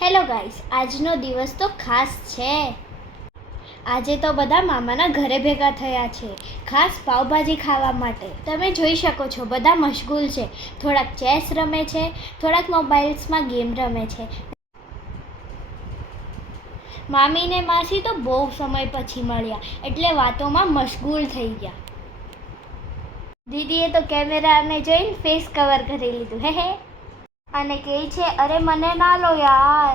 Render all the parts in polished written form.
Hello guys, આજનો દિવસ તો ખાસ છે. આજે તો બધા મામાના ઘરે ભેગા થયા છે, ખાસ પાવભાજી ખાવા માટે. તમે જોઈ શકો છો બધા મશગુલ છે. થોડાક ચેસ રમે છે, થોડાક મોબાઈલ્સમાં ગેમ રમે છે. મામી ને માસી તો બહુ સમય પછી મળ્યા એટલે વાતોમાં મશગુલ થઈ ગયા. દીદીએ તો કેમેરાને જોઈને ફેસ કવર કરી લીધું, હે અને કહે છે, અરે મને ના લો યાર.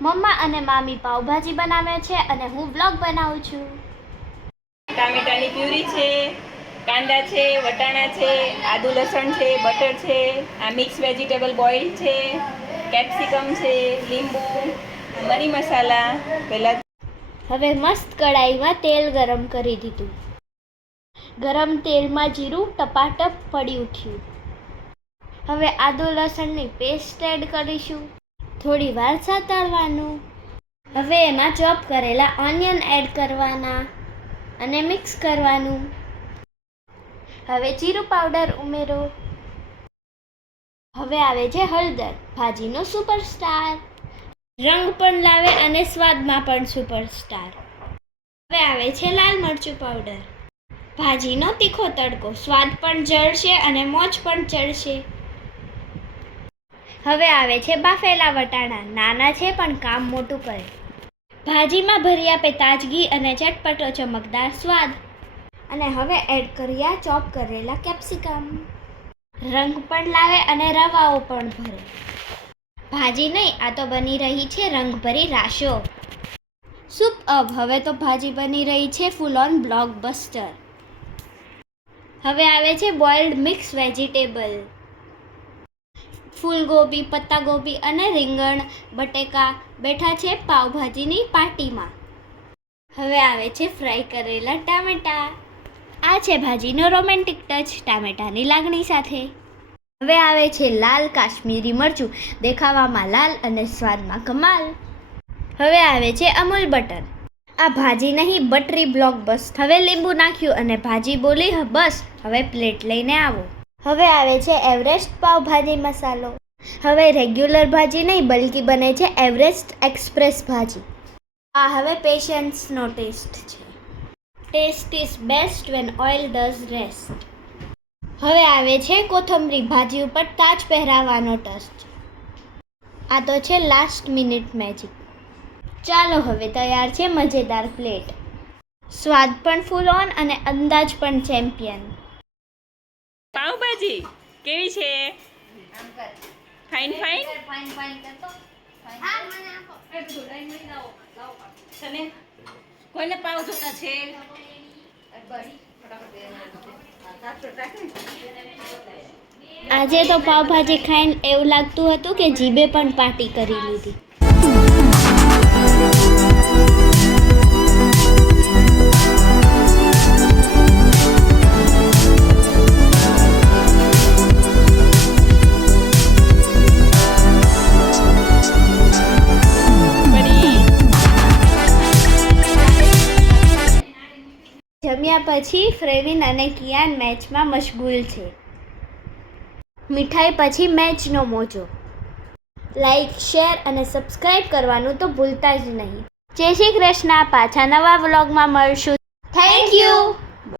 મમ્મા અને મામી પાવભાજી બનાવે છે અને હું બ્લોગ બનાવું છું. ટામેટાની પ્યુરી છે, કાંદા છે, વટાણા છે, આદુ લસણ છે, બટર છે, આ મિક્સ વેજીટેબલ બોઇલ છે, કેપ્સિકમ છે, લીંબુ, મરી મસાલા. પહેલાં હવે મસ્ત કડાઈમાં તેલ ગરમ કરી દીધું. ગરમ તેલમાં જીરું ટપાટપ પડી ઉઠ્યું. હવે આદુ લસણની પેસ્ટ એડ કરીશું. થોડી વાર સાતળવાનું. હવે એમાં ચોપ કરેલા ઓનિયન એડ કરવાના અને મિક્સ કરવાનું. હવે જીરું પાવડર ઉમેરો. હવે આવે છે હળદર, ભાજીનો સુપરસ્ટાર. રંગ પણ લાવે અને સ્વાદમાં પણ સુપરસ્ટાર. હવે આવે છે લાલ મરચું પાવડર. ભાજીનો તીખો તડકો, સ્વાદ પણ જળશે અને મોજ પણ ચડશે. હવે આવે છે બાફેલા વટાણા, નાના છે પણ કામ મોટું કરે. ભાજીમાં ભરી આપે તાજગી અને ચટપટો ચમકદાર સ્વાદ. અને હવે એડ કર્યા ચોપ કરેલા કેપ્સિકમ. રંગ પણ લાવે અને રવાઓ પણ ભરે. ભાજી નહીં, આ તો બની રહી છે રંગભરી રાશો. સુપઅબ, હવે તો ભાજી બની રહી છે ફૂલ ઓન બ્લોકબસ્ટર. હવે આવે છે બોઇલ્ડ મિક્સ વેજીટેબલ. ફૂલગોબી, પત્તાગોબી અને રીંગણ બટેકા બેઠા છે પાવભાજીની પાર્ટીમાં. હવે આવે છે ફ્રાય કરેલા ટામેટા. આ છે ભાજીનો રોમેન્ટિક ટચ, ટામેટાની લાગણી સાથે. હવે આવે છે લાલ કાશ્મીરી મરચું, દેખાવામાં લાલ અને સ્વાદમાં કમાલ. હવે આવે છે અમૂલ બટર. આ ભાજી નહીં, બટરી બ્લોકબસ્ટર. હવે લીંબુ નાખ્યું અને ભાજી બોલી બસ, હવે પ્લેટ લઈને આવો. હવે આવે છે એવરેસ્ટ પાવભાજી મસાલો. હવે રેગ્યુલર ભાજી નહીં, બલ્કિ બને છે એવરેસ્ટ એક્સપ્રેસ ભાજી. આ હવે પેશન્સનો ટેસ્ટ છે. Test is best when oil does rest. હવે આવે છે કોથમરી, ભાજી ઉપર તાજ પહેરાવાનો ટચ. આ તો છે લાસ્ટ મિનિટ મેજિક. ચાલો, હવે તૈયાર છે મજેદાર પ્લેટ. સ્વાદ પણ ફૂલ ઓન અને અંદાજ પણ ચેમ્પિયન. પાવભાજી કેવી છે? Fine fine. કોઈને પાવ જોતા છે? આજે તો પાવભાજી ખાઈને એવું લાગતું હતું કે જીભે પણ પાર્ટી કરી લીધી. જમ્યા પછી ફ્રેવિન અને કિયાન મેચમાં મશગુલ છે. મીઠાઈ પછી મેચનો મોજો. લાઈક, શેર અને સબસ્ક્રાઈબ કરવાનું તો ભૂલતા જ નહીં. જય શ્રી કૃષ્ણ. પાછા નવા વ્લોગમાં મળશું. Thank you.